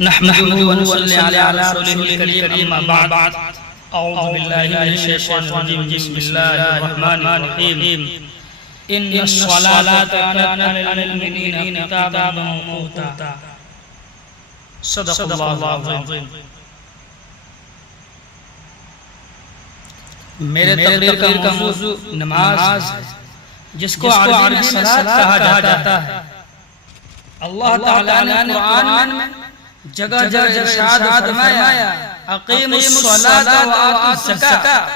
نحمده ونصلي على رسوله الكريم أما بعد أعوذ بالله من الشيطان الرجيم بسم الله الرحمن الرحيم إن الصلاة كانت على المؤمنين كتابا موقوتا صدق الله العظيم۔ میرے تقریر کا موضوع نماز ہے، جس کو عربی میں صلاۃ کہا جاتا ہے۔ اللہ تعالیٰ نے قرآن میں جگہ جگہ ارشاد فرمایا اقیموا الصلاۃ وآتوا الزکاۃ،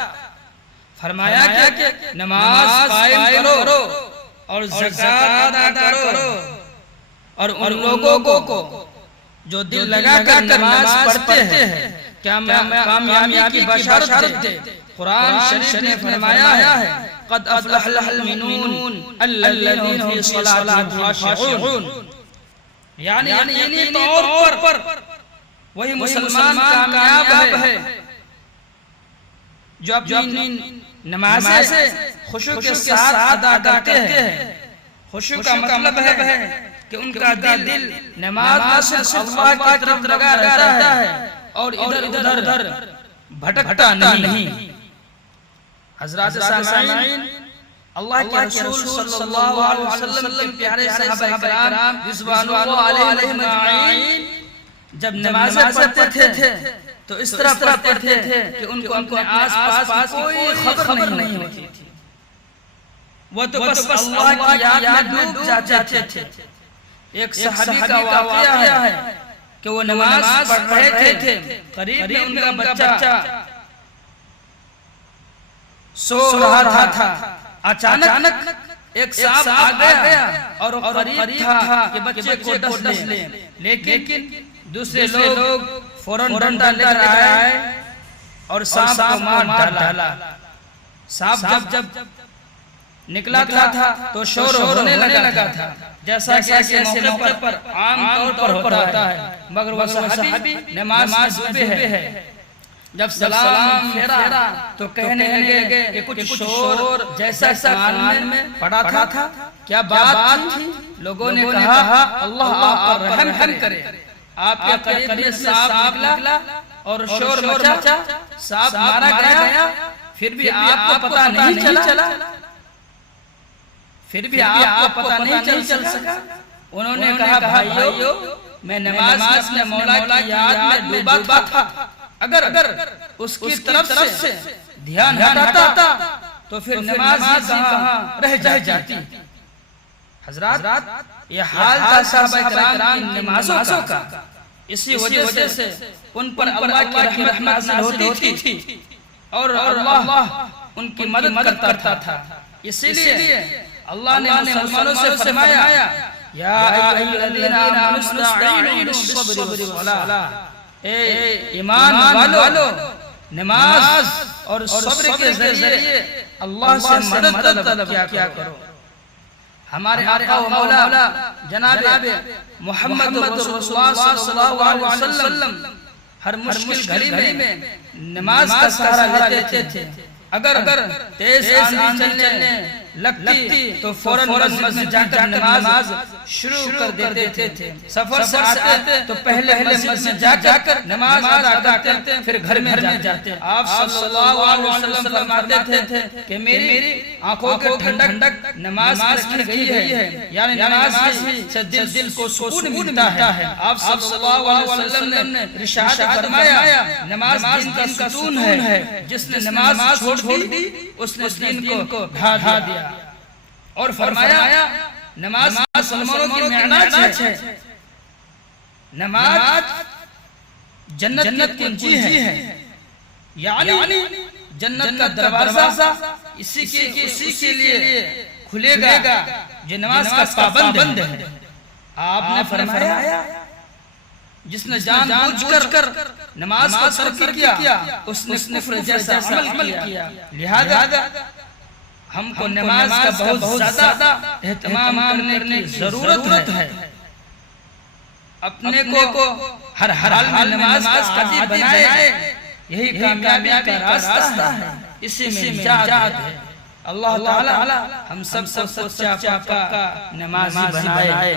فرمایا کہ نماز قائم کرو اور زکات ادا کرو، اور ان لوگوں کو جو دل لگا کر نماز پڑھتے ہیں کامیابی کی بشارت دے۔ قرآن شریف نے فرمایا ہے قد افلح المؤمنون الذین فی صلاتہم خاشعون، یعنی طور پر وہی مسلمان کامیاب ہے جو اپنی نمازیں خشوع کے ساتھ ادا کرتے ہیں۔ خشوع کا مطلب ہے کہ ان کا دل نماز میں صرف اللہ کی طرف لگا رہتا ہے اور ادھر ادھر بھٹکتا نہیں۔ حضرات سامعین، اللہ کے رسول صلی اللہ علیہ وسلم کے پیارے صحابہ کرام رضوان اللہ علیہم اجمعین جب نمازیں پڑھتے تھے تو اس طرح پڑھتے تھے کہ ان کو اپنے آس پاس کوئی خبر نہیں ہوتی تھی، وہ تو بس اللہ کی یاد میں ڈوب جاتے تھے۔ ایک صحابی کا واقعہ ہے کہ وہ نماز پڑھ رہے تھے، قریب میں ان کا بچہ سو رہا تھا، اچانک ایک سانپ آ گیا اور قریب تھا کہ بچے کو ڈس لے، لیکن دوسرے لوگ فوراً ڈنڈا لے کر آئے اور سانپ کو مار ڈالا۔ سانپ جب نکلا تھا تو شور ہونے لگا تھا، جیسا کہ ایسے موقع پر عام طور پر ہوتا ہے، مگر وہ صحابی نماز میں ڈوبے ہے۔ جب سلام پھیرا تو کہنے لگے کہ کچھ شور جیسا کان میں پڑا تھا، کیا بات تھی؟ لوگوں نے کہا اللہ آپ پر رحم کرے، آپ کے قریب میں سانپ نکلا اور شور مچا، سانپ مارا گیا، پھر بھی آپ کو پتہ نہیں چلا، پھر بھی آپ کو پتہ نہیں چل سکا۔ انہوں نے کہا بھائیو، میں نماز میں مولا کی یاد میں ڈوبا تھا، اگر اس کی طرف سے دھیان ہٹاتا تو پھر نماز کہاں رہ جاتی۔ حضرات، یہ حال تھا صحابہ کرام کی نمازوں کا، اسی وجہ سے ان پر اللہ کی رحمت نازل ہوتی تھی اور اللہ ان کی مدد کرتا تھا۔ اسی لیے اللہ نے مسلمانوں سے فرمایا یا ایھا الذین آمنوا استعینوا بالصبر والصلاۃ، اے ایمان والو نماز اور صبر کے ذریعے اللہ سے مدد طلب کیا کرو۔ ہمارے آقا و مولا جناب محمد رسول اللہ صلی اللہ علیہ وسلم ہر مشکل گھڑی میں نماز کا سہارا لیتے تھے۔ اگر تیز آندھی چلنے لگتی تو فوراً مسجد جا کر نماز شروع کر دیتے تھے۔ سفر سے آتے تو پہلے مسجد جا کر نماز ادا کرتے، پھر گھر میں جاتے۔ آپ صلی اللہ علیہ وسلم فرماتے تھے کہ میری آنکھوں کے ٹھنڈک نماز میں گئی ہے، یعنی نماز سے دل کو سکون ملتا ہے۔ آپ صلی اللہ علیہ وسلم نے ارشاد فرمایا نماز دین کا ستون ہے، جس نے نماز چھوڑ دی اس نے دین کو ڈھا دیا۔ اور فرمایا نماز مسلمانوں کی معراج ہے، نماز جنت کی کنجی ہے، یعنی جنت کا دروازہ اسی کے لیے کھلے گا جو نماز کا پابند ہے۔ آپ نے فرمایا جس نے جان بوجھ کر نماز کو ترک کیا اس نے کفر جیسا عمل کیا۔ لہذا ہم کو نماز کا بہت زیادہ اہتمام کرنے کی ضرورت ہے۔ اپنے کو ہر حال میں نماز کا عادی بنائے، یہی کامیابی کا راستہ ہے، اسی میں نجات ہے۔ اللہ تعالی ہم سب کو سچا نمازی بنائے۔